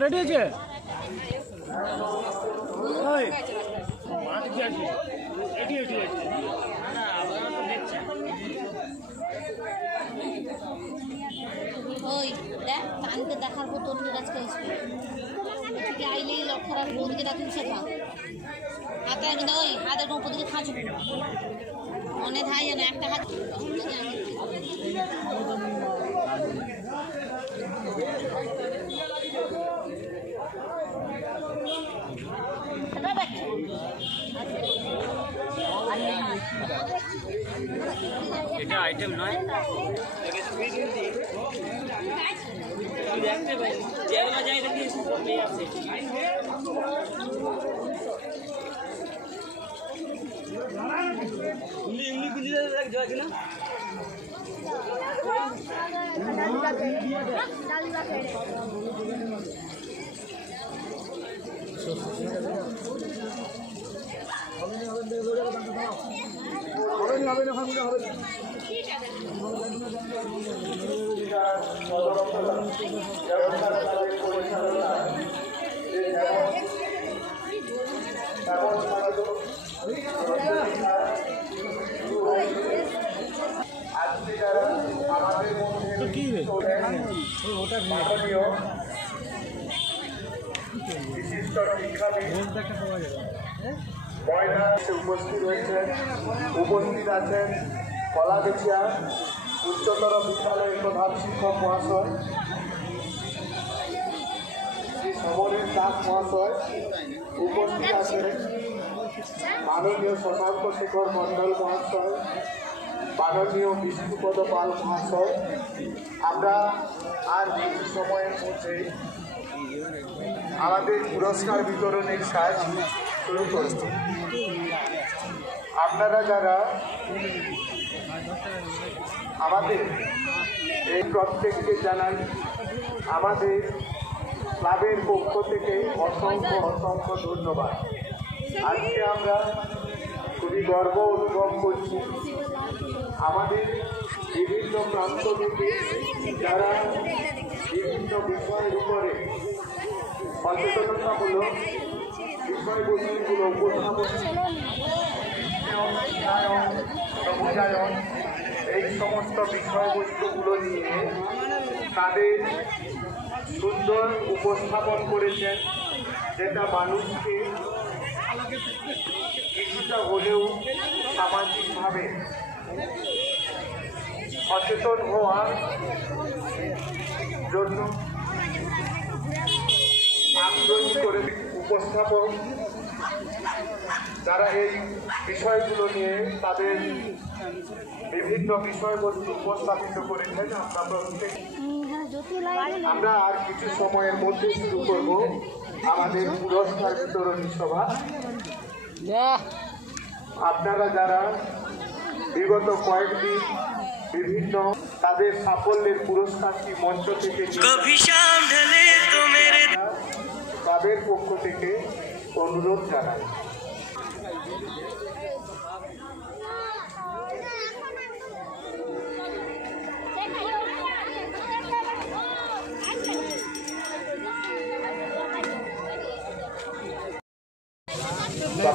Ready আছে ওই দেখ কানকে দেখার পর তোর আজকে এদিকে আইলেই লক্ষ্য রাখবো ওদিকে দেখুন শেখা হাতে কিন্তু ওই হাতের উপর দিকে খাঁচু মনে থাকে যেন একটা হাত এটা আইটেম নয় দেখতে পাই যেগুলো যাই দেখি নিয়ে আসছে ইংলি গুলি দেখ যাই কিনা বিশিষ্ট শিক্ষাবিদ উপস্থিত আছেন কলাগেছিয়া উচ্চতর বিদ্যালয়ের প্রধান শিক্ষক মহাশয় শ্রী সমরেশ দাস মহাশয়, উপস্থিত আছেন মাননীয় শশাঙ্ক শেখর মণ্ডল মহাশয়, মাননীয় বিষ্ণুপদ পাল মহাশয়। আমরা আর কিছু সময়ের মধ্যে আমাদের পুরস্কার বিতরণের কাজ শুরু করছি। আপনারা যারা আমাদের এই প্রত্যেককে জানাই আমাদের ক্লাবের পক্ষ থেকে অসংখ্য অসংখ্য ধন্যবাদ। আজকে আমরা খুবই গর্ব অনুভব করছি আমাদের বিভিন্ন প্রান্ত থেকে যারা বিভিন্ন বিষয়ের উপরে সচেতনতামূলক বিষয়বস্তুগুলো উপস্থাপন সমুদায়ন এই সমস্ত বিষয়বস্তুগুলো নিয়ে তাদের সুন্দর উপস্থাপন করেছেন, যেটা মানুষকে কিছুটা হলেও সামাজিকভাবে সচেতন হওয়ার জন্য আগ্রহী করে উপস্থাপক যারা এই বিষয়গুলো নিয়ে তাদের বিভিন্ন বিষয়বস্তু উপস্থাপিত করেছেন। আমরা আর কিছু সময়ের মধ্যে শুরু করব আমাদের পুরস্কার বিতরণী সভা। আপনারা যারা বিগত কয়েকদিন বিভিন্ন তাদের সাফল্যের পুরস্কারটি মঞ্চ থেকে তাদের পক্ষ থেকে অনুরোধ জানাই।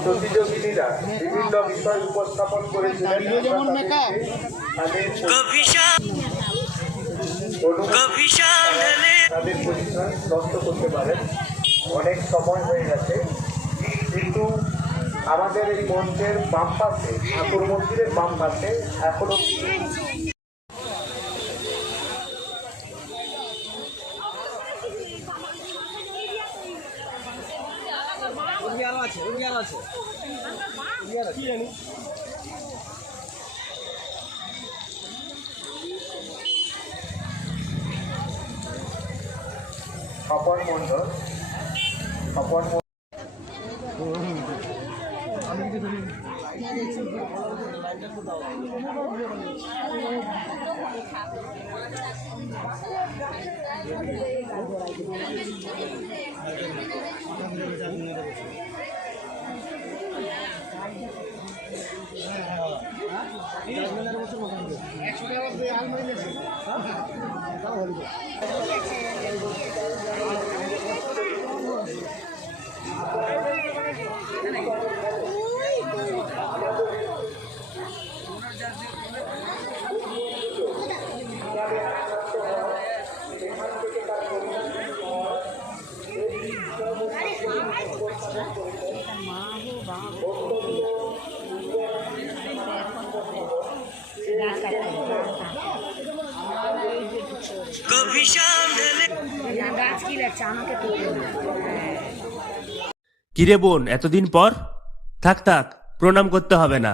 প্রতিযোগিনীরা বিভিন্ন বিষয় উপস্থাপন করেছিলেন, তাদের পরিচয় নষ্ট করতে পারেন। অনেক সময় হয়ে গেছে, কিন্তু আমাদের এই মঞ্চের বাম পাশে ঠাকুর মন্দিরের বাম পাশে এখনো স্বপন মণ্ডল কিরে বোন, এতদিন পর? থাক থাক, প্রণাম করতে হবে না,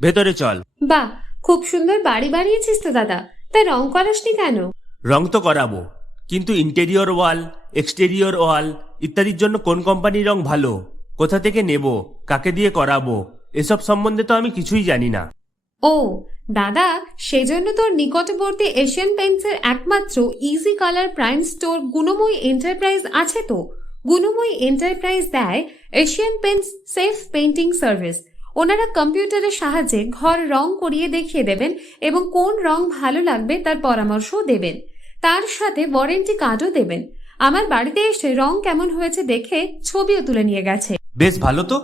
ভেতরে চল। বাহ, খুব সুন্দর বাড়ি বানিয়েছিস তো দাদা, তাই রং করাসনি কেন? রং তো করাবো, কিন্তু ইন্টেরিয়র ওয়াল, এক্সটেরিয়র ওয়াল ইত্যাদির জন্য কোন কোম্পানির রং ভালো, কোথা থেকে নেব, কাকে দিয়ে করাবো, এসব সম্বন্ধে তো আমি কিছুই জানি না। ও দাদা, সেজন্য তোর নিকটবর্তী এশিয়ান পেইন্টসের একমাত্র easy colour prime store Gunamoyee enterprise আছে তো। গুণময়ী এন্টারপ্রাইজ দেয় Asian Paints safe painting service. ওনারা কম্পিউটারের সাহায্যে ঘর রং করিয়ে দেখিয়ে দেবেন এবং কোন রং ভালো লাগবে তার পরামর্শও দেবেন। তার সাথে ওয়ারেন্টি কার্ডও দেবেন। আমার বাড়িতে এসে রং কেমন হয়েছে দেখে ছবিও তুলে নিয়ে গেছে। বেশ ভালো তো।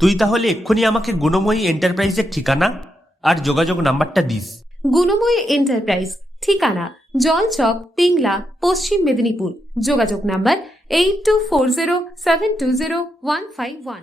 তুই তাহলে এক্ষুনি আমাকে গুণময়ী এন্টারপ্রাইজের ঠিকানা আর যোগাযোগ নাম্বারটা দিস। গুণময়ী এন্টারপ্রাইজ, ঠিকানা জলচক, পিংলা, পশ্চিম মেদিনীপুর। যোগাযোগ নাম্বার 8240720151।